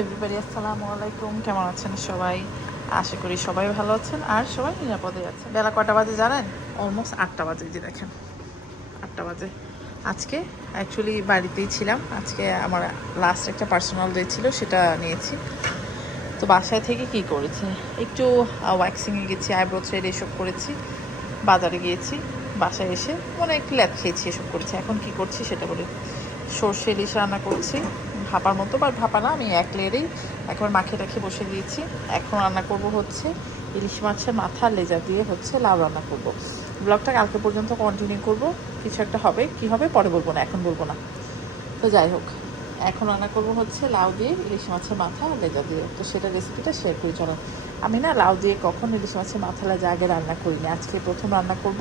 Everybody আসসালামু আলাইকুম। কেমন আছেন সবাই? আশা করি সবাই ভালো আছেন আর সবাই নিরাপদে আছেন। বেলা কটা বাজে জানেন? অলমোস্ট আটটা বাজে যে দেখেন। আটটা বাজে। আজকে অ্যাকচুয়ালি বাড়িতেই ছিলাম। আজকে আমার লাস্ট একটা পার্সোনাল ডে ছিল সেটা নিয়েছি। তো বাসায় থেকে কি করেছি? একটু ওয়াক্সিংয়ে গেছি আইব্রো থ্রেড এসব করেছি বাজারে গিয়েছি বাসায় এসে মানে একটু ল্যাপ খেয়েছি এসব করেছি। এখন কি করছি সেটা বলি। সর্ষে ইলিশ রান্না করছি। ভাপার মতো বা ভাপা না, আমি এক লেয়ারেই একবার মাখে টাখে বসে দিয়েছি। এখন রান্না করব হচ্ছে ইলিশ মাছের মাথা লেজা দিয়ে হচ্ছে লাউ রান্না করব। ব্লগটা কালকে পর্যন্ত কন্টিনিউ করব। কিছু একটা হবে, কি হবে পরে বলব না, এখন বলব না। তো যাই হোক, এখন রান্না করব হচ্ছে লাউ দিয়ে ইলিশ মাছের মাথা লেজা দিয়ে। তো সেটা রেসিপিটা শেয়ার করি, চলো। আমি না লাউ দিয়ে কখন ইলিশ মাছের মাথা লেজা আগে রান্না করিনি। আজকে প্রথম রান্না করব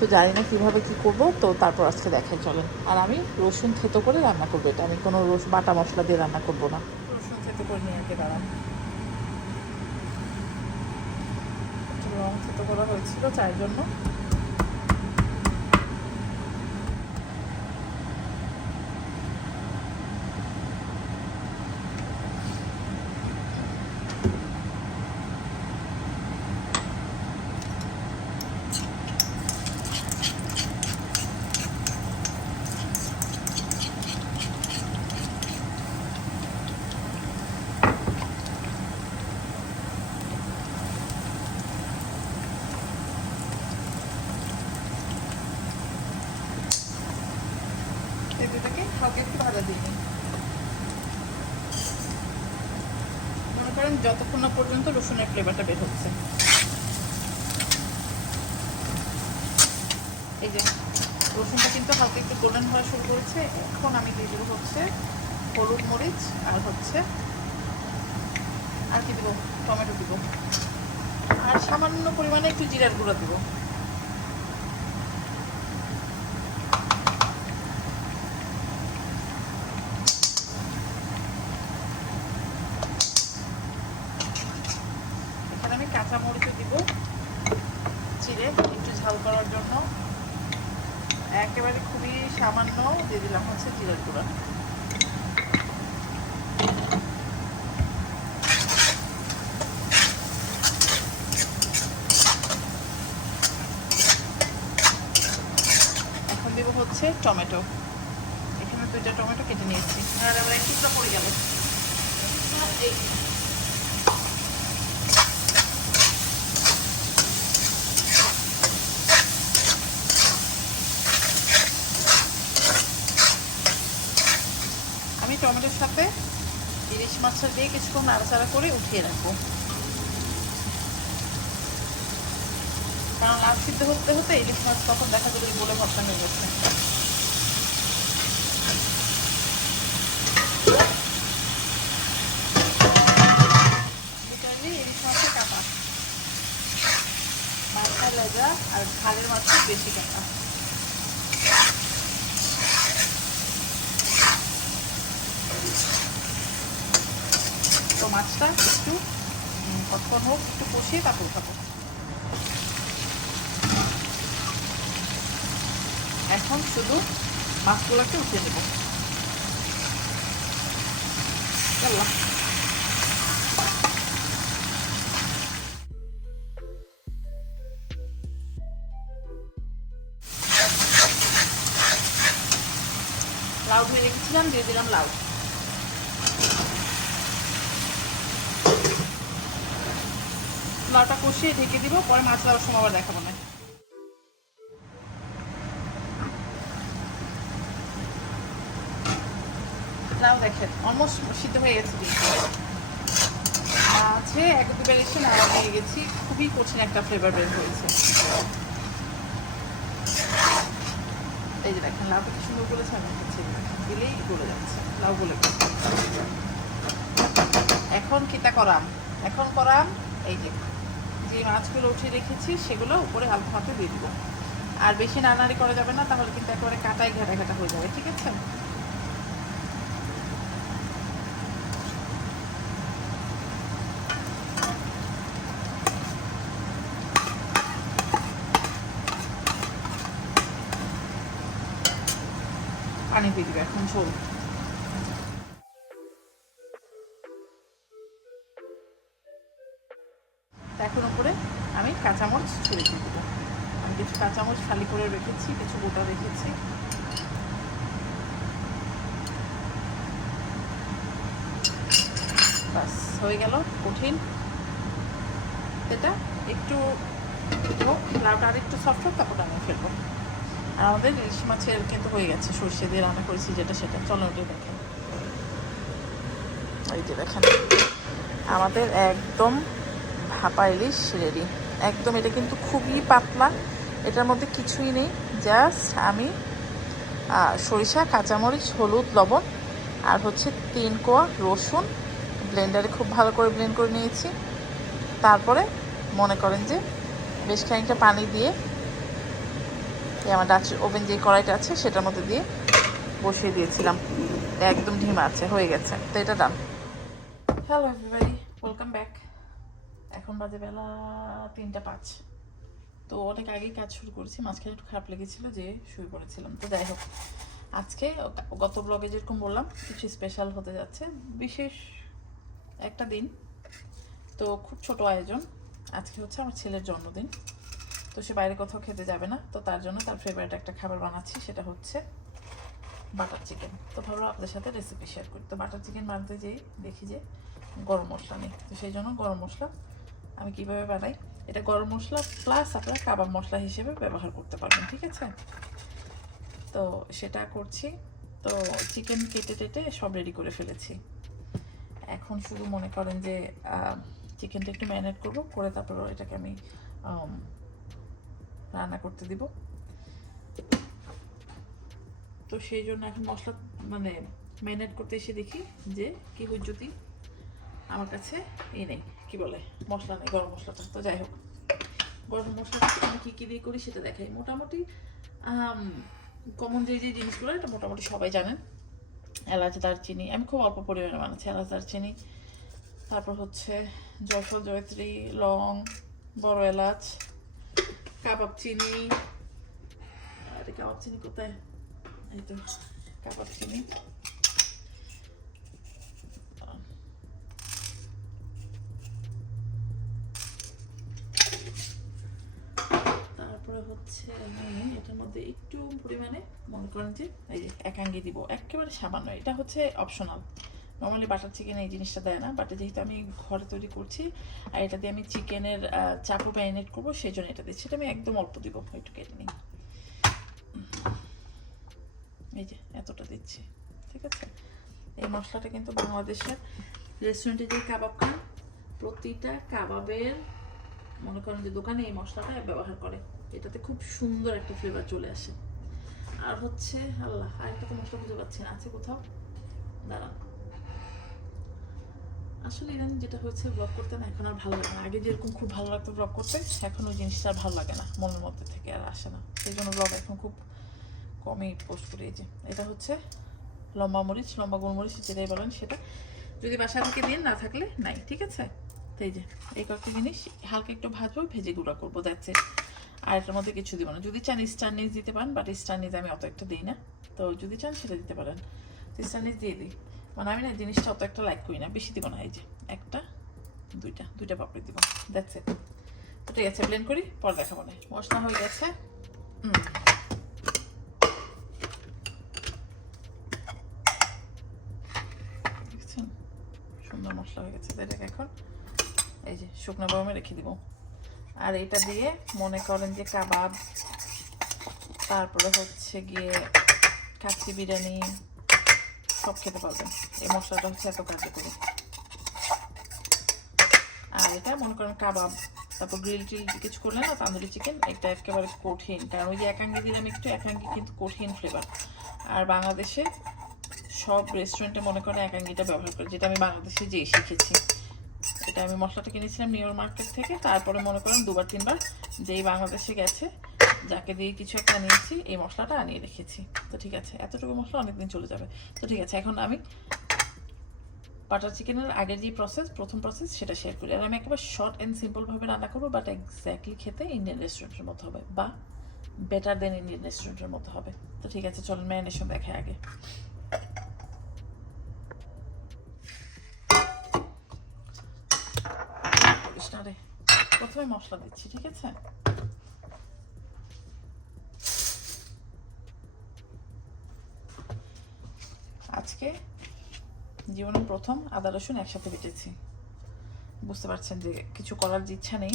তো জানি না কীভাবে কী করব, তো তারপর আজকে দেখাই চলেন। আর আমি রসুন থেতো করে রান্না করব এটা। আমি কোনো রস, বাটা মশলা দিয়ে রান্না করব না। রসুন থেতো করে নিয়ে আগে দাঁড়ান। রং থেতো করা হয়েছিল চায়ের জন্য। তেঁতুলটাকে হালকা একটু ভাজা দিয়ে নিই মনে করেন যতক্ষণ না পর্যন্ত রসুনের ফ্লেভারটা বের হচ্ছে। এই যে, রসুনটা কিন্তু হালকা একটু গোল্ডেন হওয়া শুরু করেছে। এখন আমি দিয়ে দেবো হচ্ছে হলুদ মরিচ আর হচ্ছে, আর কি দেবো? টমেটো দিব। আর সামান্য পরিমাণে একটু জিরার গুঁড়ো দেবো এখানে আমি কাঁচা মরিচও দিব চিড়ে একটু ঝাল করার জন্য একেবারে খুবই সামান্য দিয়ে দিলাম হচ্ছে জিরার গুঁড়া এখন দেবো হচ্ছে টমেটো। এখানে দুইটা টমেটো কেটে নিয়েছি। আর আবার এক টুকরা পড়ে গেল আমি টমেটোর সাথে ইলিশ মাছটা দিয়ে কিছুক্ষণ নাড়াচাড়া করে উঠিয়ে রাখব। কারণ লাল সিদ্ধ হতে হতে ইলিশ মাছ তখন দেখা যাবে বলে ভর্তা হয়ে গেছে লিটারলি ইলিশ মাছের কাটা মাথা লেজা আর ঘাড়ের মাছের বেশি কাটা তো মাছটা একটু কতক্ষণ হোক, একটু কষিয়ে তারপর খাব। এখন শুধু মাছগুলোকে উঠিয়ে নেব। চলো। দিলাম লাউ। লাউটা কষিয়ে ঢেকে দিব, পরে মাছ দেওয়ার সময় আবার দেখাবো না। লাউ দেখেন অলমোস্ট সিদ্ধ হয়ে গেছে মাছে এক দুবার এসে নাড়া দিয়ে গেছি, খুবই কঠিন একটা ফ্লেভার বের হয়েছে। এই যে দেখেন লাউটা কি সুন্দর করেছে আমি হচ্ছে দিলেই গলে যাচ্ছে লাউ গলে এখন কিতা করাম? এখন করাম, এই যে যে মাছগুলো উঠিয়ে রেখেছি, সেগুলো উপরে হালকা হাতে দিয়ে দিব। আর বেশি নাড়ানাড়ি করা যাবে না, তাহলে কিন্তু একেবারে কাটাই ঘাটা ঘাটা হয়ে যাবে, ঠিক আছে? control. এখন উপরে আমি কাঁচামরিচ ছুঁড়ে দিয়ে দেবো। আমি কিছু কাঁচামরিচ খালি করে রেখেছি, কিছু গোটা রেখেছি। বাস হয়ে গেল কঠিন। এটা একটু হোক, লাউটা আর একটু সফট হোক, তারপর আমি ফেলব। আর আমাদের ইলিশ মাছের কিন্তু হয়ে গেছে, সর্ষে দিয়ে রান্না করেছি যেটা সেটা। চলো ওটাই দেখেন। এই যে দেখেন, আমাদের একদম ভাপা ইলিশ রেডি। একদম এটা কিন্তু খুবই পাতলা, এটার মধ্যে কিছুই নেই, জাস্ট আমি সরিষা, কাঁচামরিচ, হলুদ, লবণ, আর হচ্ছে তিন কোয়া রসুন। ব্লেন্ডারে খুব ভালো করে ব্লেন্ড করে নিয়েছি। তারপরে মনে করেন যে বেশ খানিকটা পানি দিয়ে আমার ডাচ ওভেন যে কড়াইটা আছে, সেটার মধ্যে দিয়ে বসিয়ে দিয়েছিলাম। একদম ঢিমা আছে, হয়ে গেছে। তো এটা done. Hello everybody welcome back এখন বাজে বেলা তিনটা পাঁচ। তো অনেক আগেই কাজ শুরু করেছি, মাঝখানে একটু খারাপ লেগেছিল যে শুয়ে পড়েছিলাম। তো যাই হোক, আজকে গত ব্লগে যেরকম বললাম, কিছু স্পেশাল হতে যাচ্ছে। বিশেষ একটা দিন। তো খুব ছোট আয়োজন। আজকে হচ্ছে আমার ছেলের জন্মদিন। তো সে বাইরে কোথাও খেতে যাবে না। তো তার জন্য তার ফেভারিট একটা খাবার বানাচ্ছি সেটা হচ্ছে বাটার চিকেন তো ভাবলাম আপনাদের সাথে রেসিপি শেয়ার করি। তো বাটার চিকেন বানাতে যেই দেখি যে গরম মশলা নেই। তো সেই জন্য গরম মশলা আমি কীভাবে বানাই? এটা গরম মশলা প্লাস আপনারা কাবাব মশলা হিসেবে ব্যবহার করতে পারবেন ঠিক আছে? তো সেটা করছি। তো চিকেন কেটে টেটে সব রেডি করে ফেলেছি। এখন শুধু মনে করেন যে চিকেনটা একটু ম্যারিনেট করব করে তারপর এটাকে আমি আম, রান্না করতে দিব। তো সেই জন্য এখন মশলা মানে ম্যারিনেট করতে এসে দেখি যে কি হুজ্জুতি আমার কাছে এই নেই। কি বলে? মশলা নেই, গরম মশলাটা। তো যাই হোক, গরম মশলাটা আমি কী কী দিয়ে করি সেটা দেখাই। মোটামুটি কমন যে যে জিনিসগুলো, এটা মোটামুটি সবাই জানেন। এলাচ, দারচিনি, আমি খুব অল্প পরিমাণে বানাচ্ছি। এলাচ, দারচিনি, তারপর হচ্ছে জয়ফল জয়ত্রী, লং, বড় এলাচ কাবাব চিনি আরে কাবাব চিনি কোথায় এই তো কাবাব চিনি তারপরে হচ্ছে আমি এটার মধ্যে একটু পরিমাণে মনে করেন যে এই যে একাঙ্গি দিব একেবারে সামান্য এটা হচ্ছে অপশনাল নর্মালি বাটার চিকেন এই জিনিসটা দেয় না বাট যেহেতু আমি ঘরে তৈরি করছি, আর এটা দিয়ে আমি চিকেনের চাপু ম্যারিনেট করব সেই জন্য এটা দিচ্ছি। এটা আমি একদম অল্প দিব, একটু কেটে নিই। এই যে, এতটা দিচ্ছি, ঠিক আছে? এই মশলাটা কিন্তু বাংলাদেশের রেস্টুরেন্টে যে কাবাব খান, প্রতিটা কাবাবের মনে করেন যে দোকানে এই মশলাটা ব্যবহার করে। এটাতে খুব সুন্দর একটা ফ্লেভার চলে আসে। আর হচ্ছে, আল্লাহ, আরেকটা তো মশলা খুঁজে পাচ্ছি না, আছে কোথাও? দাঁড়ান। আসলে ইদানিং যেটা হচ্ছে ব্লগ করতে না এখন আর ভালো লাগে না। আগে যেরকম খুব ভালো লাগতো ব্লগ করতে, এখন ওই জিনিসটা আর ভালো লাগে না, মনের মধ্যে থেকে আর আসে না। সেই জন্য ব্লগ এখন খুব কমই পোস্ট করি। এই যে, এটা হচ্ছে লম্বা মরিচ, লম্বা গোলমরিচ, যেটাই বলেন সেটা। যদি বাসা থেকে দিন, না থাকলে নাই, ঠিক আছে? তো এই যে, এই কয়েকটা জিনিস, হালকা একটু ভাজবো, ভেজে গুঁড়া করব যাচ্ছে আর এটার মধ্যে কিছু দিব না। যদি চান স্টারনিস দিতে পারেন বাট স্টারনিস আমি অত একটা দিই না। তো যদি চান সেটা দিতে পারেন। স্টারনিস দিয়ে দিই। মানে আমি না জিনিসটা অত একটা লাইক করি না, বেশি দিব না, এই যে একটা, দুইটা দুইটা পাপড়ি দিব দ্যাটস ইট তো ঠিক আছে ব্লেন্ড করি, পরে দেখাবো না মশলা হয়ে গেছে হুম সুন্দর মশলা হয়ে গেছে, এটাকে এখন এই যে শুকনো গরমে রেখে দিব। আর এটা দিয়ে মনে করেন যে কাবাব, তারপরে হচ্ছে গিয়ে কাচ্চি বিরিয়ানি সব খেতে পারবেন এই মশলাটা হচ্ছে এত কার্যকরী আর এটা মনে করেন কাবাব, তারপর গ্রিল টিল কিছু করলে না তান্দুরি চিকেন এটা একেবারে কঠিন। কারণ ওই যে একাঙ্গি দিলাম একটু, একাঙ্গি কিন্তু কঠিন ফ্লেভার আর বাংলাদেশে সব রেস্টুরেন্টে মনে করে একাঙ্গিটা ব্যবহার করে, যেটা আমি বাংলাদেশে যেই শিখেছি। এটা আমি মশলাটা কিনেছিলাম নিউ মার্কেট থেকে, তারপরে মনে করেন দুবার, তিনবার যেই বাংলাদেশে গেছে যাকে দিয়ে কিছু একটা নিয়েছি, এই মশলাটা আনিয়ে রেখেছি। তো ঠিক আছে, এতটুকু মশলা অনেকদিন চলে যাবে। তো ঠিক আছে, এখন আমি বাটার চিকেনের আগের যে প্রসেস প্রথম প্রসেস সেটা শেয়ার করি। আর আমি একেবারে শর্ট অ্যান্ড সিম্পলভাবে রান্না করব বাট এক্স্যাক্টলি খেতে ইন্ডিয়ান রেস্টুরেন্টের মতো হবে, বা বেটার দেন ইন্ডিয়ান রেস্টুরেন্টের মতো হবে। তো ঠিক আছে, চলুন ম্যারিনেশন দেখে আগে। প্রথমে মশলা দিচ্ছি, ঠিক আছে? আজকে জীবনে প্রথম আদা, রসুন একসাথে বেটেছি। বুঝতে পারছেন যে কিছু করার যে ইচ্ছা নেই,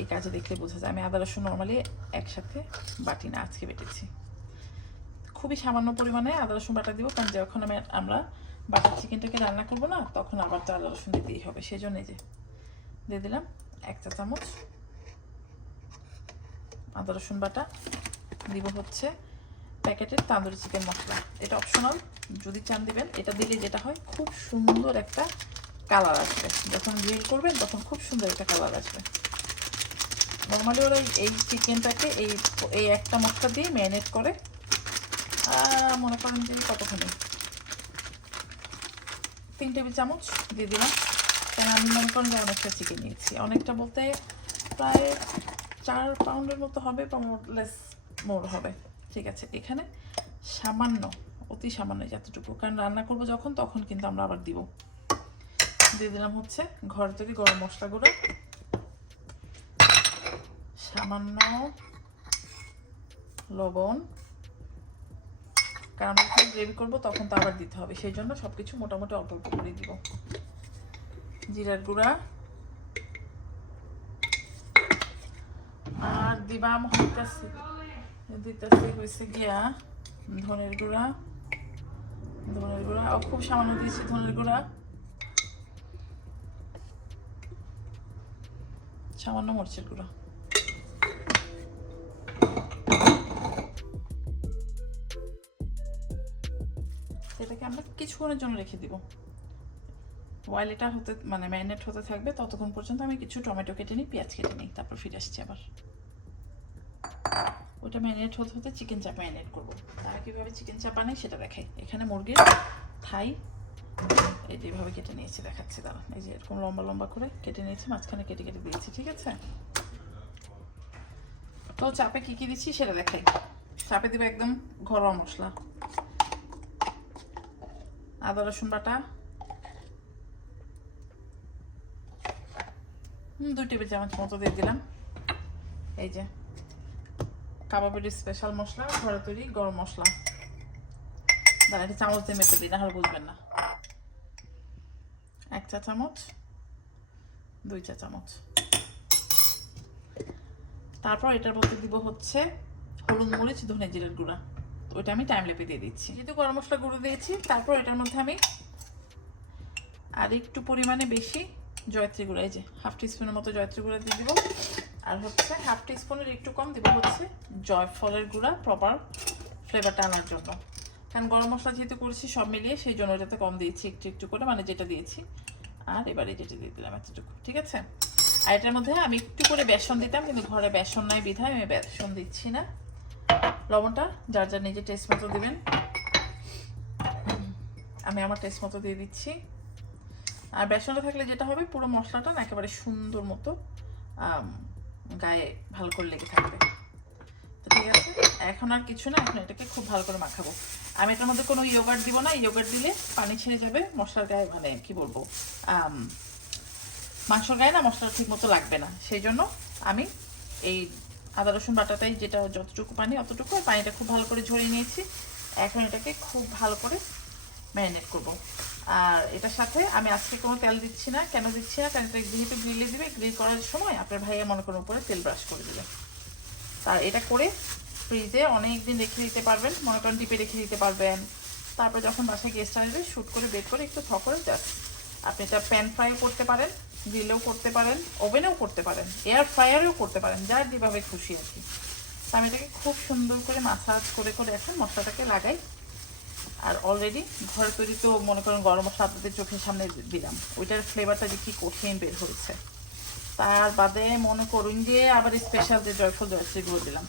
এই কাজে দেখলে বোঝা যায়। আমি আদা, রসুন নর্মালি একসাথে বাটি না, আজকে বেটেছি। খুবই সামান্য পরিমাণে আদা, রসুন বাটা দিব, কারণ যখন আমি, আমরা বাটার চিকেনটাকে রান্না করব না, তখন আবার তো আদা রসুন দিতেই হবে। সেই জন্যই যে দিয়ে দিলাম এক চা চামচ আদা, রসুন বাটা। দিব হচ্ছে প্যাকেটের তান্দুরি চিকেন মশলা। এটা অপশনাল যদি চান দিবেন, এটা দিলে যেটা হয়, খুব সুন্দর একটা কালার আসবে। যখন গ্রিল করবেন, তখন খুব সুন্দর একটা কালার আসবে। নর্মালি ওরা এই চিকেনটাকে এই এই একটা মশলা দিয়ে ম্যারিনেট করে মনে করেন যে কতখানি তিন টেবিল চামচ দিয়ে দিলাম। কারণ আমি মনে করেন যে অনেকটা চিকেন নিয়েছি। অনেকটা বলতে প্রায় চার পাউন্ডের মতো হবে বা লেস মোর হবে। ঠিক আছে, এখানে সামান্য অতি সামান্য যতটুকু কারণ রান্না করব যখন, তখন কিন্তু আমরা আবার দিব। দিয়ে দিলাম হচ্ছে ঘর তৈরি গরম মশলা গুঁড়ো সামান্য লবণ। কারণ যখন গ্রেভি করব, তখন তো আবার দিতে হবে। সেই জন্য সব কিছু মোটামুটি অল্প অল্প করে দিব। জিরার গুঁড়া। আর দিবাম হইতাছে, দিতেছে হয়েছে গিয়া ধনের গুঁড়া। ধনের গুঁড়া, ও খুব সামান্য দিয়েছি ধনের গুঁড়া। সামান্য মরিচের গুঁড়া। এটাকে আমরা কিছুক্ষণের জন্য রেখে দিব। ওয়াইল এটা হতে মানে ম্যারিনেট হতে থাকবে, ততক্ষণ পর্যন্ত আমি কিছু টমেটো কেটে নিই, পেঁয়াজ কেটে নিই, তারপর ফিরে আসছি আবার। ওটা ম্যারিনেট হতে হতে চিকেন চাপ ম্যারিনেট করব। তারা কীভাবে চিকেন চাপ আনে সেটা দেখাই। এখানে মুরগির থাই, এই যেভাবে কেটে নিয়েছি, দেখাচ্ছি দাঁড়া এই যে এরকম লম্বা লম্বা করে কেটে নিয়েছি, মাঝখানে কেটে কেটে দিয়েছি, ঠিক আছে? তো চাপে কি কি দিচ্ছি সেটা দেখাই। চাপে দিব একদম ঘরোয়া মশলা। আদা, রসুন বাটা। হুম, দুই টেবিল চামচ মতো দিয়ে দিলাম। এই যে কাবাবের স্পেশাল মশলা, ঘরে তৈরি গরম মশলা। দাঁড়া, এটা চামচ দিয়ে মেপে দিই না হলে বুঝবেন না। এক চা চামচ, দুই চা চামচ। তারপর এটার মধ্যে দিব হচ্ছে হলুদ মরিচ, ধনে জিরের গুঁড়া। তো ওইটা আমি টাইম লেপে দিয়ে দিচ্ছি। যেহেতু গরম মশলা গুঁড়ো দিয়েছি, তারপর এটার মধ্যে আমি আর একটু পরিমাণে বেশি জয়ত্রী গুঁড়া এই যে হাফ টিস্পুনের মতো জয়ত্রী গুঁড়া দিয়ে দিব। আর হচ্ছে হাফ টিস্পুনের একটু কম দিব হচ্ছে জয়ফলের গুঁড়া প্রপার ফ্লেভারটা আনার জন্য। কারণ গরম মশলা যেহেতু করেছি সব মিলিয়ে সেই জন্য এটাতে কম দিয়েছি, একটু একটু করে মানে যেটা দিয়েছি। আর এবারে যেটা দিয়ে দিলাম এতটুকু, ঠিক আছে? আর এটার মধ্যে আমি একটু করে বেসন দিতাম, কিন্তু ঘরে বেসন নাই বিধায় আমি বেসন দিচ্ছি না। লবণটা যার যার নিজের টেস্ট মতো দিবেন। আমি আমার টেস্ট মতো দিয়ে দিচ্ছি। আর বেসনটা থাকলে যেটা হবে পুরো মশলাটা না একেবারে সুন্দর মতো গায়ে ভালো করে লেগে থাকবে। তো ঠিক আছে, এখন আর কিছু না, এখন এটাকে খুব ভালো করে মাখাবো। আমি এটার মধ্যে কোনো ইয়োগার্ট দিব না ইয়োগার্ট দিলে পানি ছেড়ে যাবে, মশলার গায়ে মানে কি বলব মাংসর গায়ে না মশলা ঠিক মতো লাগবে না। সেই জন্য আমি এই আদা, রসুন বাটাটাই যেটা যতটুকু পানি অতটুকু পানিটা খুব ভালো করে ঝরিয়ে নিয়েছি। এখন এটাকে খুব ভালো করে ম্যারিনেট করব। আর এটার সাথে আমি আজকে কোনো তেল দিচ্ছি না, কেন দিচ্ছি না? কারণ এটা যেহেতু গ্রিলে দিবে গ্রিল করার সময় আপনার ভাইয়া মনে করেন উপরে তেল ব্রাশ করে দিবে। আর এটা করে ফ্রিজে অনেক দিন রেখে দিতে পারবেন, মনে করেন টিপে রেখে দিতে পারবেন। তারপর যখন বাসায় গেস্ট আসবে শ্যুট করে, বের করে একটু থ করে জাস্ট আপনি এটা প্যান ফ্রাইও করতে পারেন গ্রিলেও করতে পারেন ওভেনেও করতে পারেন এয়ার ফ্রায়ারেও করতে পারেন, যার যেভাবে খুশি আর কি। তো আমি এটাকে খুব সুন্দর করে মাসাজ করে করে এখন মশলাটাকে লাগাই। আর অলরেডি ঘরে তৈরি তো মনে করেন গরম মশলা আপনাদের চোখের সামনে দিলাম। ওইটার ফ্লেভারটা যে কি কঠিন বের হয়েছে। তার বাদে মনে করুন যে আবার স্পেশাল যে জয়ফল সেগুলো দিলাম।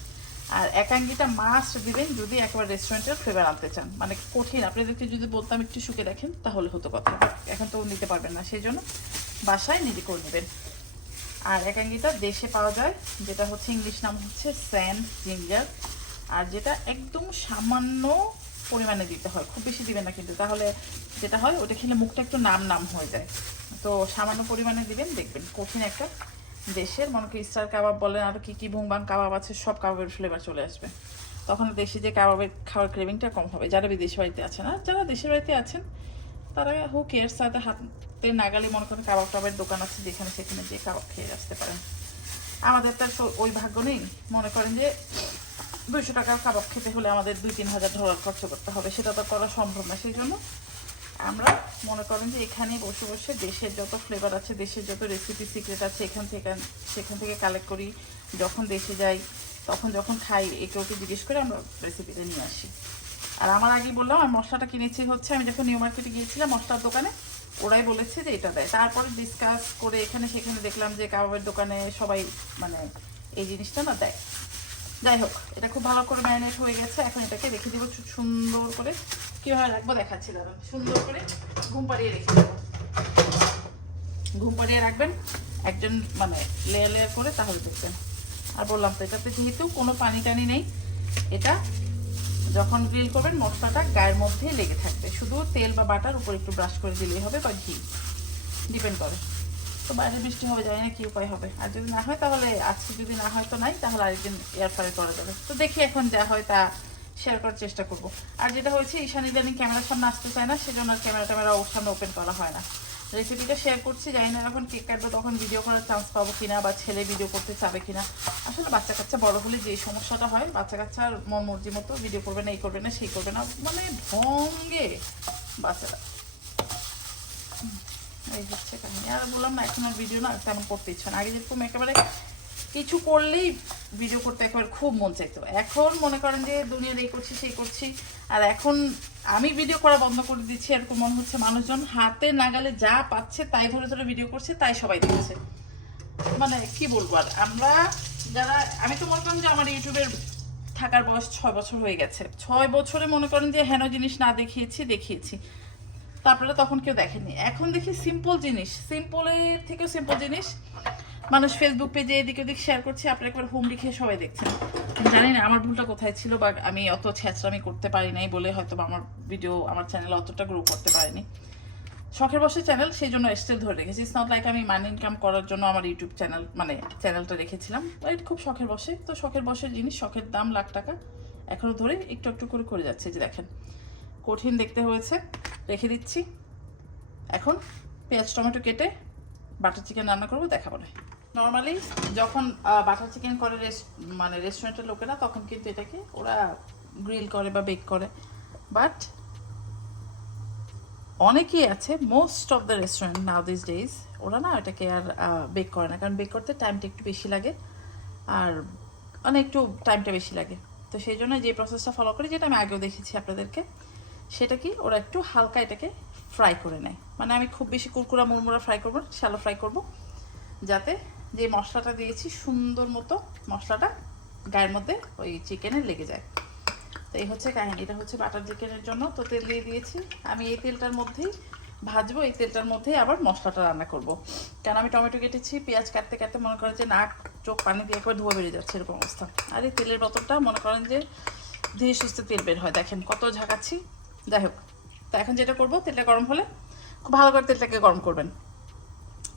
আর একাঙ্গিটা মাস্ট দিবেন যদি একবার রেস্টুরেন্টের ফ্লেভার আনতে চান। মানে কঠিন, আপনাদেরকে যদি বলতাম একটু শুকে রাখেন তাহলে হতো কথা। এখন তো নিতে পারবেন না, সেই জন্য বাসায় নিজে করে নেবেন। আর একাঙ্গিটা দেশে পাওয়া যায়, যেটা হচ্ছে ইংলিশ নাম হচ্ছে স্যান্ড জিঞ্জার আর যেটা একদম সামান্য পরিমাণে দিতে হয়, খুব বেশি দিবেন না কিন্তু। তাহলে যেটা হয়, ওটা খেলে মুখটা একটু নাম নাম হয়ে যায়। তো সামান্য পরিমাণে দিবেন, দেখবেন কঠিন একটা দেশের, মনে করি স্টার কাবাব বলেন, আর কি কি ভুংবাং কাবাব আছে, সব কাবাবের ফ্লেভার চলে আসবে। তখন দেশি যে কাবাবের খাওয়ার ক্রেভিংটা কম হবে। যারা বিদেশ বাড়িতে আছেন, আর যারা দেশের বাড়িতে আছেন, তারা হু কেয়ার সাথে হাতে নাগালে মনে করেন কাবাব টাবের দোকান আছে, যেখানে সেখানে যে কাবাব খেয়ে আসতে পারেন। আমাদের তো ওই ভাগ্য নেই। মনে করেন যে দুইশো টাকার কাবাব খেতে হলে আমাদের দুই তিন হাজার ডলার খরচ করতে হবে, সেটা তো করা সম্ভব না, সেই জন্য আমরা মনে করেন যে এখানে বসে বসে দেশের যত ফ্লেভার আছে, দেশের যত রেসিপি সিক্রেট আছে, এখান থেকে, সেখান থেকে কালেক্ট করি। যখন দেশে যাই, তখন যখন খাই, একে ওকে জিজ্ঞেস করে আমরা রেসিপিটা নিয়ে আসি। আর আমার আগে বললাম, আমি মশলাটা কিনেছি হচ্ছে, আমি যখন নিউ মার্কেটে গিয়েছিলাম, মশলার দোকানে, ওরাই বলেছে যে এটা দেয়। তারপরে ডিসকাস করে এখানে সেখানে দেখলাম যে কাবাবের দোকানে সবাই মানে এই জিনিসটা না দেয়। যাই হোক, এটা খুব ভালো করে ম্যারিনেট হয়ে গেছে। এখন এটাকে রেখে দিব সুন্দর করে। কীভাবে রাখব দেখাচ্ছি দাদা। সুন্দর করে ঘুম পাড়িয়ে রেখে দেবো। ঘুম পাড়িয়ে রাখবেন, একজন মানে লেয়ার লেয়ার করে তাহলে দেখবেন। আর বললাম তো, এটাতে যেহেতু কোনো পানি টানি নেই, এটা যখন গ্রিল করবেন, মশলাটা গায়ের মধ্যে লেগে থাকবে। শুধু তেল বা বাটার উপর একটু ব্রাশ করে দিলেই হবে বা ঘি। ডিপেন্ড করে। তো বাইরে বৃষ্টি হবে, জানি না কি উপায় হবে। আর যদি না হয় তাহলে আজকে যদি না হয় তো নাই, তাহলে আরেকদিন এয়ার ফ্রাই করা যাবে। তো দেখি এখন যা হয় তা শেয়ার করার চেষ্টা করব। আর যেটা হয়েছে, ঈশান ইদানিং ক্যামেরার সামনে আসতে চায় না, সেজন্য ক্যামেরা ট্যামেরা সামনে ওপেন করা হয় না। রেসিপিটা শেয়ার করছি, জানি না এখন কেক কাটবো, তখন ভিডিও করার চান্স পাবো কিনা বা ছেলে ভিডিও করতে চাবে কিনা। আসলে বাচ্চা কাচ্চা বড় হলে যে সমস্যাটা হয় বাচ্চা কাচ্চার মন মর্জি মতো ভিডিও করবে না, এই করবে না, সেই করবে না মানে ঢঙ্গে বাচ্চারা এই হচ্ছে আর বললাম না, এখন আর ভিডিও না, তেমন করতে না আগে যেরকম একেবারে কিছু করলেই ভিডিও করতে একেবারে খুব মন এখন মনে করেন যে দুনিয়ার এই করছি, সেই করছি, আর এখন আমি ভিডিও করা বন্ধ করে দিচ্ছি, এরকম মনে হচ্ছে মানুষজন হাতে নাগালে যা পাচ্ছে তাই ধরে ধরে ভিডিও করছে, তাই সবাই দেখছে। মানে কি বলব আর, আমরা যারা, আমি তো মনে করেন যে আমার ইউটিউবের থাকার বয়স ছয় বছর হয়ে গেছে। ছয় বছরে মনে করেন যে হেন জিনিস না দেখিয়েছি দেখিয়েছি। তারপরে তখন কেউ দেখেনি এখন দেখি সিম্পল জিনিস। সিম্পলের থেকেও সিম্পল জিনিস। মানুষ ফেসবুক পেজে এদিক ওদিক শেয়ার করছে, আপনি একবার হোম লিখে সবাই দেখছেন। জানি না আমার ভুলটা কোথায় ছিল বা আমি অত ছ্যাঁচড়ামি করতে পারি নাই বলে হয়তো আমার ভিডিও আমার চ্যানেল অতটা গ্রো করতে পারিনি। শখের বসে চ্যানেল সেই জন্য স্টিল ধরে রেখেছি। ইটস নট লাইক আমি মানি ইনকাম করার জন্য আমার ইউটিউব চ্যানেল মানে চ্যানেলটা রেখেছিলাম। এটা খুব শখের বসে। তো শখের বসে জিনিস, শখের দাম লাখ টাকা। এখনও ধরে একটু একটু করে করে যাচ্ছে যে দেখেন। কঠিন দেখতে হয়েছে। রেখে দিচ্ছি। এখন পেঁয়াজ, টমেটো কেটে বাটার চিকেন রান্না করব, দেখাবো না। নর্মালি যখন বাটার চিকেন করে মানে রেস্টুরেন্টের লোকেরা, তখন কিন্তু এটাকে ওরা গ্রিল করে বা বেক করে। বাট অনেকেই আছে most of the restaurant now this days ওরা না এটাকে আর বেক করে না। কারণ বেক করতে টাইমটা একটু বেশি লাগে, আর মানে একটু টাইমটা বেশি লাগে। তো সেই জন্য যে প্রসেসটা ফলো করি, যেটা আমি আগেও দেখেছি আপনাদেরকে সেটা কি? ওরা একটু হালকা এটাকে ফ্রাই করে নেয়। মানে আমি খুব বেশি কুরকুরা, মুরমুরা ফ্রাই করব শ্যালো ফ্রাই করব। যাতে যে মশলাটা দিয়েছি, সুন্দর মতো মশলাটা গায়ের মধ্যে ওই চিকেনে লেগে যায়। তো এই হচ্ছে কাহিনি। এটা হচ্ছে বাটার চিকেনের জন্য। তো তেল দিয়ে দিয়েছি। আমি এই তেলটার মধ্যেই ভাজবো, এই তেলটার মধ্যেই আবার মশলাটা রান্না করব। কেন আমি টমেটো কেটেছি, পেঁয়াজ কাটতে কাটতে মনে করেন যে নাক চোখ পানি দিয়ে একবার ধোয়া বেরিয়ে যাচ্ছে এরকম অবস্থা। আর এই তেলের বোতলটা মনে করেন যে ধীরে সুস্থে তেল বের হয়। দেখেন কত ঝাঁকাচ্ছি। যাই হোক তো এখন যেটা করব, তেলটা গরম হলে খুব ভালো করে তেলটাকে গরম করবেন।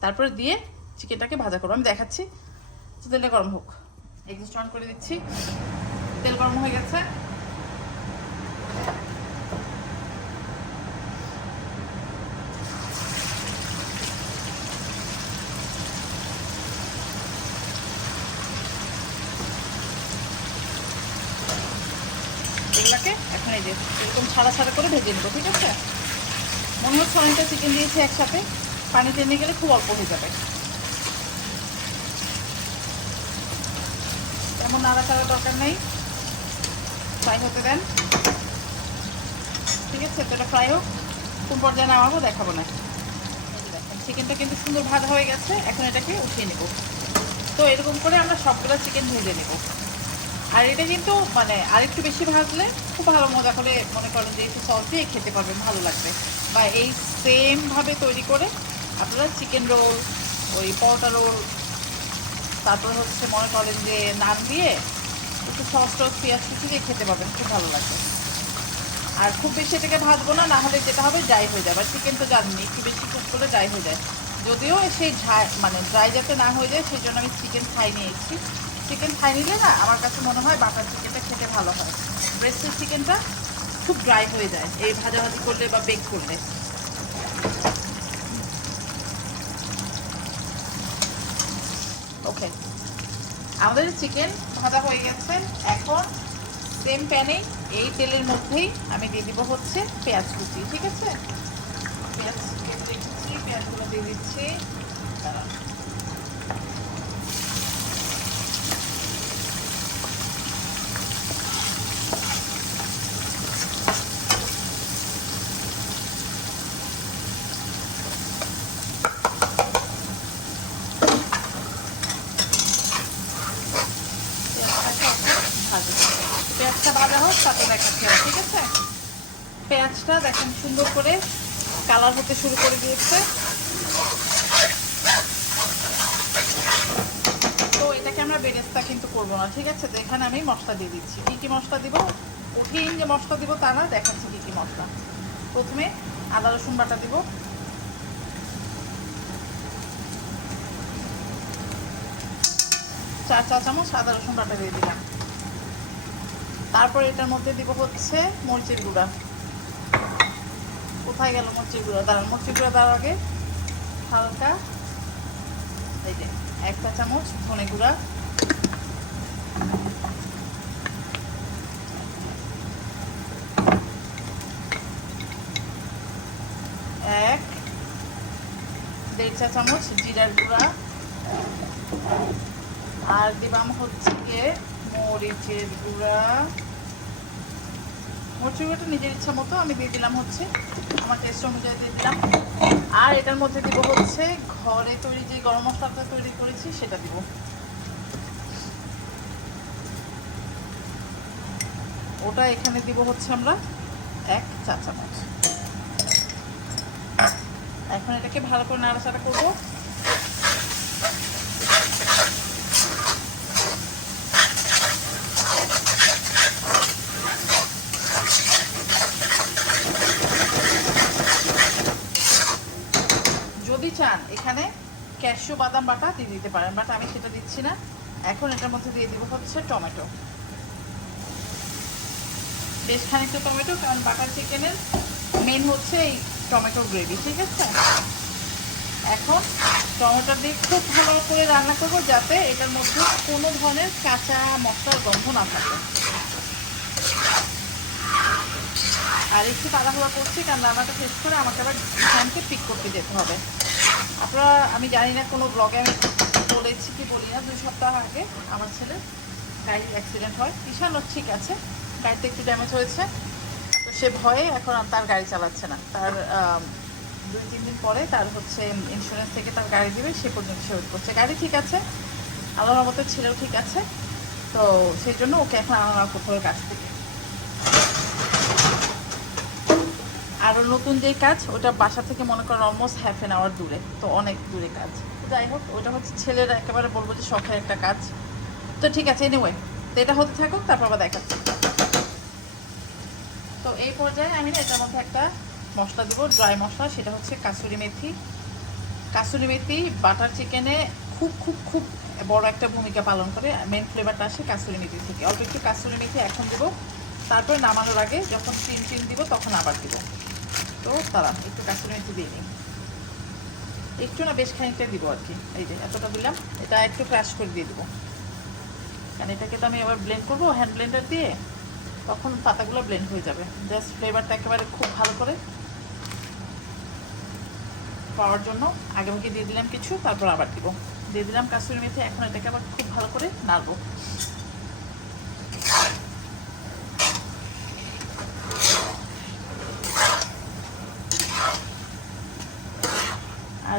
তারপরে দিয়ে চিকেনটাকে ভাজা করব। আমি দেখাচ্ছি তেলটা গরম হোক। এক্সিস্ট অন করে দিচ্ছি। তেল গরম হয়ে গেছে এগুলাকে এখন এই ছাড়া ছাড়া করে ভেজে নেব, ঠিক আছে? মনে হচ্ছে অনেকটা চিকেন দিয়েছি একসাথে। পানি টেনে গেলে খুব অল্প হয়ে যাবে। তেমন নাড়া ছাড়া দরকার নেই। ফ্রাই হতে দেন। ঠিক আছে, তো এটা ফ্রাই হোক। কোন পর্যায়ে নামাবো দেখাবো না। চিকেনটা কিন্তু সুন্দর ভাজা হয়ে গেছে। এখন এটাকে উঠিয়ে নেব। তো এরকম করে আমরা সবগুলো চিকেন ভেজে নেব। আর এটা কিন্তু মানে আরেকটু বেশি ভাজলে খুব ভালো মজা করে মনে করেন যে একটু সস দিয়ে খেতে পারবেন, ভালো লাগবে। বা এই সেমভাবে তৈরি করে আপনারা চিকেন রোল ওই পরোটা রোল তারপর হচ্ছে মনে করেন যে নান দিয়ে একটু সস টস, পেঁয়াজ কুচি দিয়ে খেতে পারবেন, খুব ভালো লাগবে। আর খুব বেশি এটাকে ভাজবো না হলে যেটা হবে যাই হয়ে যাবে, আর চিকেন তো জানেনি একটু বেশি কুক করে যাই হয়ে যায়। যদিও সেই মানে ড্রাই যাতে না হয়ে যায়, সেই জন্য আমি চিকেন ফ্রাই নিয়েছি। চিকেন খাই নিলে না, আমার কাছে মনে হয় বাটার চিকেনটা খেতে ভালো হয়। ব্রেস্টের চিকেনটা খুব ড্রাই হয়ে যায়, এই ভাজাভাজি করলে বা বেক করলে। ওকে আমাদের চিকেন ভাজা হয়ে গেছে। এখন সেম প্যানে এই তেলের মধ্যেই আমি দিয়ে দিব হচ্ছে পেঁয়াজ কুচি, ঠিক আছে? পেঁয়াজ রেখেছি পেঁয়াজগুলো দিয়ে দিচ্ছি দাঁড়ান। পেঁয়াজটাকে এখন ভাজবো। পেঁয়াজটা ভাজা হোক তারপর দেখাচ্ছি আবার, ঠিক আছে পেঁয়াজটা দেখেন সুন্দর করে কালার হতে শুরু করে দিয়েছে। তো এটাকে আমরা বেরেস্তা কিন্তু করব না, ঠিক আছে? তো এখানে আমি মশলা দিয়ে দিচ্ছি। কি কি মশলা দিব? কঠিন যে মশলা দিব তা না, দেখাচ্ছি কি কি মশলা। প্রথমে আদা, রসুন বাটা দিব। চার চা চামচ আদা, রসুন বাটা দিয়ে দিলাম। তারপর এটার মধ্যে দিব হচ্ছে মরিচের গুঁড়া। কোথায় গেল মরিচের গুঁড়া দাঁড়ান মরিচের গুঁড়া দেওয়ার আগে। হালকা। এই যে, এক চা চামচ ধনে গুঁড়া। এক, দেড় চা চামচ জিরার গুঁড়া। আর দিবাম হচ্ছে গিয়ে মরিচের গুঁড়া। মরিচের গুঁড়াটা নিজের ইচ্ছা মতো আমি দিয়ে দিলাম হচ্ছে, আমার টেস্ট অনুযায়ী দিয়ে দিলাম। আর এটার মধ্যে দিব হচ্ছে ঘরে তৈরি যে গরম মশলাটা তৈরি করেছি, সেটা দিব। ওটা এখানে দিব হচ্ছে আমরা এক চা চামচ এখন এটাকে ভালো করে নাড়াচাড়া করব যদি চান এখানে ক্যাশু বাদাম বাটা দিয়ে দিতে পারেন, বাট আমি সেটা দিচ্ছি না। এখন এটার মধ্যে দিয়ে দিব হচ্ছে টমেটো। বেশ খানিকটা টমেটো, কারণ বাটার চিকেনের মেন হচ্ছে এই টমেটো গ্রেভি, ঠিক আছে? এখন টমেটো দিয়ে খুব ভালো করে রান্না করব যাতে এটার মধ্যে কোনো ধরনের কাঁচা মশলার গন্ধ না থাকে। আর একটু তাড়াহুড়া করছি, কারণ রান্নাটা শেষ করে আমাকে আবার এখানকে পিক করতে যেতে হবে। আপনারা আমি জানি না কোনো ব্লগে আমি বলেছি কি বলি না, দুই সপ্তাহ আগে আমার ছেলের গাড়ির অ্যাক্সিডেন্ট হয়। ঈশানও ঠিক আছে, গাড়িতে একটু ড্যামেজ হয়েছে। তো সে ভয়ে এখন তার গাড়ি চালাচ্ছে না। তার দুই, তিন দিন পরে তার হচ্ছে ইন্স্যুরেন্স থেকে তার গাড়ি দিবে, সে পর্যন্ত সে ওয়েট করছে। গাড়ি ঠিক আছে, আল্লাহর রহমতে ছেলেও ঠিক আছে। তো সেই জন্য ওকে এখন আনানো কোথাও কাছ থেকে আর ওর নতুন যে কাজ, ওটা বাসা থেকে মনে করেন অলমোস্ট হাফ এন আওয়ার দূরে, তো অনেক দূরে কাজ। যাই হোক, ওটা হচ্ছে ছেলের একেবারে বলব যে শখের একটা কাজ। তো ঠিক আছে এনিওয়ে তো এটা হতে থাকুক, তারপর আবার দেখাচ্ছি তো এই পর্যায়ে আমি এটার মধ্যে একটা মশলা দেবো ড্রাই মশলা, সেটা হচ্ছে কাসুরি মেথি। কাসুরি মেথি, বাটার চিকেনে খুব খুব খুব বড় একটা ভূমিকা পালন করে মেন ফ্লেভারটা আসে কাসুরি মেথি থেকে। অল্প একটু কাসুরি মেথি এখন দেবো, তারপরে নামানোর আগে যখন চিন চিন দিব, তখন আবার দিব। তো তারা একটু মেথি দিয়ে নিই। একটু না বেশ খানিকটা দিব আর কি, এই যে এতটা দিলাম, এটা একটু ক্রাশ করে দিয়ে দিব। কারণ এটাকে তো আমি আবার ব্লেন্ড করব হ্যান্ড ব্লেন্ডার দিয়ে, তখন পাতাগুলো ব্লেন্ড হয়ে যাবে। জাস্ট ফ্লেভারটা একেবারে খুব ভালো করে পাওয়ার জন্য আগে ভাগে দিয়ে দিলাম কিছু, তারপর আবার দিব। দিয়ে দিলাম কাসুরি মেথি, এখন এটাকে আবার খুব ভালো করে নাড়বো।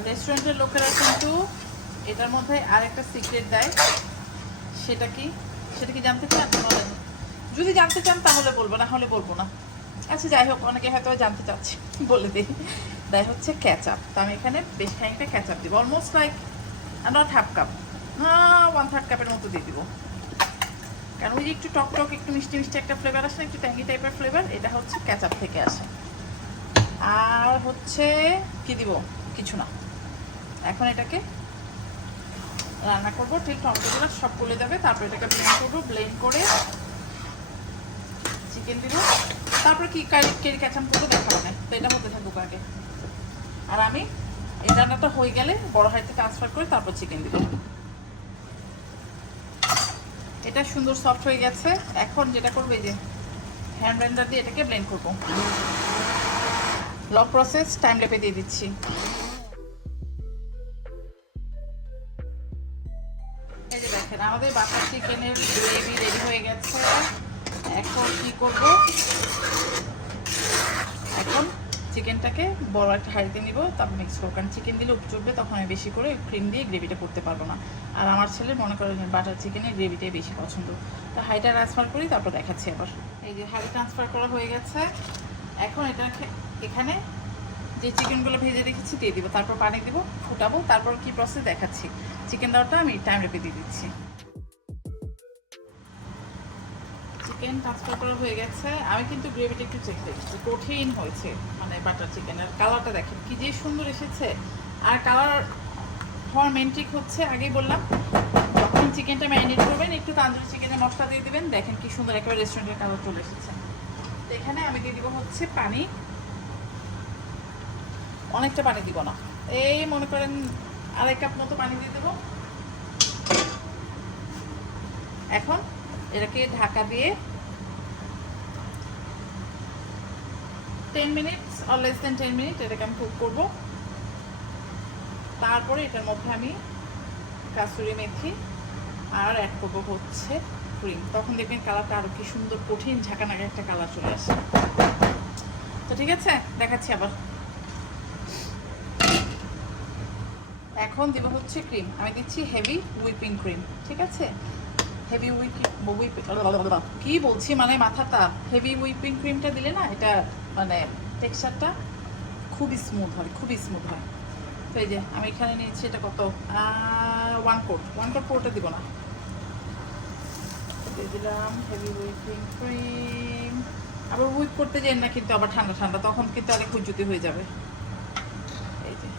রেস্টুরেন্টের লোকেরা কিন্তু এটার মধ্যে আরেকটা সিক্রেট দেয়। সেটা কি? সেটা কি জানতে চান? বলেন। যদি জানতে চান, তাহলে বলব, না হলে বলব না। আচ্ছা যাই হোক, অনেকে হয়তো জানতে চাচ্ছে, বলে দিই। দেয় হচ্ছে ক্যাচআপ তো আমি এখানে বেশ খানিকটা ক্যাচআপ দিব। Almost like not half cup হ্যাঁ ওয়ান থার্ড কাপের মতো দিয়ে দিব। কারণ ওই যে একটু টক টক, একটু মিষ্টি মিষ্টি একটা ফ্লেভার আসে না, একটু ট্যাঙ্গি টাইপের ফ্লেভার এটা হচ্ছে ক্যাচআপ থেকে আসে। আর হচ্ছে কি দিব? কিছু না। এখন এটাকে রান্না করব। ঠিক টমেটোগুলো সব গলে যাবে। তারপর এটাকে ব্লেন্ড করব। ব্লেন্ড করে চিকেন দিব। তারপর কি কারি- ক্যাচাম করব দেখাবো না। তো এটা হতে থাকুক আগে। আর আমি এই রান্নাটা হয়ে গেলে বড় হাঁড়িতে ট্রান্সফার করে তারপর চিকেন দিব। এটা সুন্দর সফট হয়ে গেছে। এখন যেটা করবে যে হ্যান্ড ব্লেন্ডার দিয়ে এটাকে ব্লেন্ড করব। লং প্রসেস টাইম লেপে দিয়ে দিচ্ছি। আমাদের বাটার চিকেনের গ্রেভি রেডি হয়ে গেছে। এখন কি করব? এখন চিকেনটাকে বড় একটা হাঁড়িতে নিব, তারপর মিক্স করব। কারণ চিকেন দিলে চড়বে তখন আমি বেশি করে ক্রিম দিয়ে গ্রেভিটা করতে পারব না। আর আমার ছেলে মনে করেন বাটার চিকেনের গ্রেভিটাই বেশি পছন্দ। তো হাঁড়িটা ট্রান্সফার করি, তারপর দেখাচ্ছি আবার। এই যে হাঁড়ি ট্রান্সফার করা হয়ে গেছে। এখন এটা এখানে যে চিকেনগুলো ভেজে রেখেছি দিয়ে দিব। তারপর পানি দিব, ফুটাবো, তারপর কি প্রসেস দেখাচ্ছি। চিকেন দেওয়াটা আমি টাইম রেপে দিয়ে দিচ্ছি। চিকেন ট্রান্সফার করা হয়ে গেছে। আমি কিন্তু গ্রেভিটা একটু চেক দেখছি কঠিন হয়েছে মানে বাটার চিকেনের কালারটা দেখেন, কি যে সুন্দর এসেছে। আর কালার হওয়ার মেন ট্রিক হচ্ছে, আগেই বললাম, যখন চিকেনটা ম্যারিনেট করবেন, একটু তান্দুরি চিকেনের মশলা দিয়ে দেবেন, দেখেন কি সুন্দর একেবারে রেস্টুরেন্টের কালার চলে এসেছে। এখানে আমি দিয়ে দিব হচ্ছে পানি। অনেকটা পানি দিব না। এই মনে করেন আড়াই কাপ মতো পানি দিয়ে দেবো। এখন এটাকে ঢাকা দিয়ে ten minutes or less then ten minute এটাকে আমি কুক করব। তারপরে এটার মধ্যে আমি কাসুরি মেথি আর অ্যাড করব হচ্ছে ক্রিম তখন দেখবেন কালারটা আরও কি সুন্দর কঠিন ঝাঁকানাকা একটা কালার চলে আসে। তো ঠিক আছে, দেখাচ্ছি আবার। এখন দিব হচ্ছে ক্রিম আমি দিচ্ছি হেভি হুইপিং ক্রিম ঠিক আছে? হেভি হুইপিং কি বলছি মানে মাথাটা? হেভি হুইপিং ক্রিমটা দিলে না এটা মানে টেক্সচারটা খুবই স্মুথ হয়, খুবই স্মুথ হয়। তো এই যে আমি এখানে নিয়েছি এটা কত? ওয়ান কোট ওয়ান কোট পোর্টে দিব না। দিয়ে দিলাম হেভি হুইপিং ক্রিম আবার হুইপ করতে যাই না কিন্তু আবার ঠান্ডা ঠান্ডা, তখন কিন্তু আরেক খুঁজুতি হয়ে যাবে। এই যে।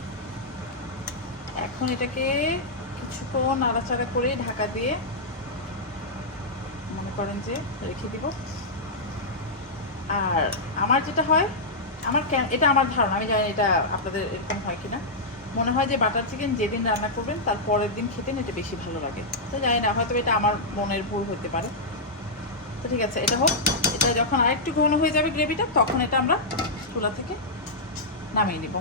এখন এটাকে কিছুক্ষণ নাড়াচাড়া করে ঢাকা দিয়ে মনে করেন যে রেখে দিব। আর আমার যেটা হয়, আমার এটা আমার ধারণা, আমি জানি এটা আপনাদের এরকম হয় কিনা। মনে হয় যে বাটার চিকেন যেদিন রান্না করবেন, তার পরের দিন খেতেন এটা বেশি ভালো লাগে। তো জানি না, হয়তো এটা আমার মনের ভুল হতে পারে। তো ঠিক আছে, এটা হোক। এটা যখন আরেকটু ঘন হয়ে যাবে গ্রেভিটা, তখন এটা আমরা চুলা থেকে নামিয়ে নিব।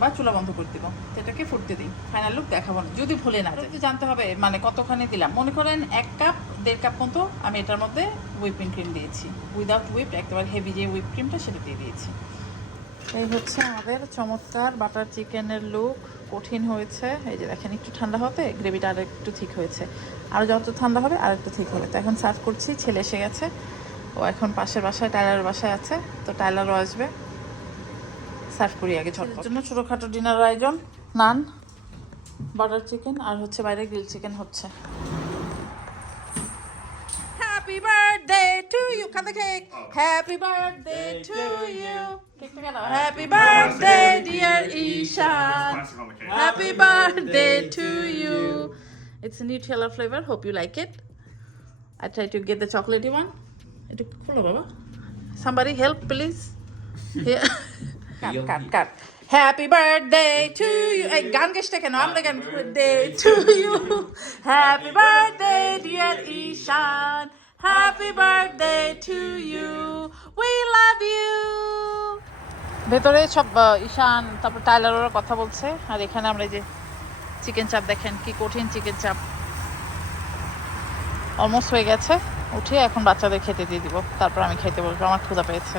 বা চুলা বন্ধ করে দিব। এটাকে ফুটতে দিই। ফাইনাল লুক দেখাবো না। যদি ভুলে না যায় জানতে হবে মানে কতখানি দিলাম। মনে করেন এক কাপ, দেড় কাপ মতো আমি এটার মধ্যে হুইপিং ক্রিম দিয়েছি। উইদাউট হুইপ একেবারে হেভি যে হুইপ ক্রিমটা সেটা দিয়ে দিয়েছি। এই হচ্ছে আমাদের চমৎকার বাটার চিকেনের লুক কঠিন হয়েছে। এই যে দেখেন, একটু ঠান্ডা হতে গ্রেভিটা আর একটু ঠিক হয়েছে। আর যত ঠান্ডা হবে, আর একটু ঠিক হবে তো এখন সার্ভ করছি, ছেলে এসে গেছে। ও এখন পাশের বাসায় টাইলার বাসায় আছে। তো টাইলারও আসবে। সার্ভ করি আগে ছোট্ট জন্য ছোটোখাটো ডিনার আয়োজন নান বাটার চিকেন আর হচ্ছে বাইরে গ্রিল চিকেন হচ্ছে হ্যাপি বার্থডে টু ইউ খাতে cake happy birthday to you Plastic on the cake. Happy birthday to you. It's a Nutella flavor. Hope you like it. I try to get the chocolatey one. Somebody help, please. Yeah. Cut, cut, cut. Happy birthday to you. Hey, গান গেছটা কেন আমরা গান birthday to you. Happy birthday, dear Ishan. Happy birthday to you. We love you. ভেতরে সব ঈশান তারপর Tyler ওরা কথা বলছে আর এখানে আমরা এই যে চিকেন চাপ দেখেন কি কঠিন চিকেন চাপ অলমোস্ট হয়ে গেছে উঠে এখন বাচ্চাদের খেতে দিয়ে দিব তারপর আমি খেতে বলব আমার ক্ষুধা পেয়েছে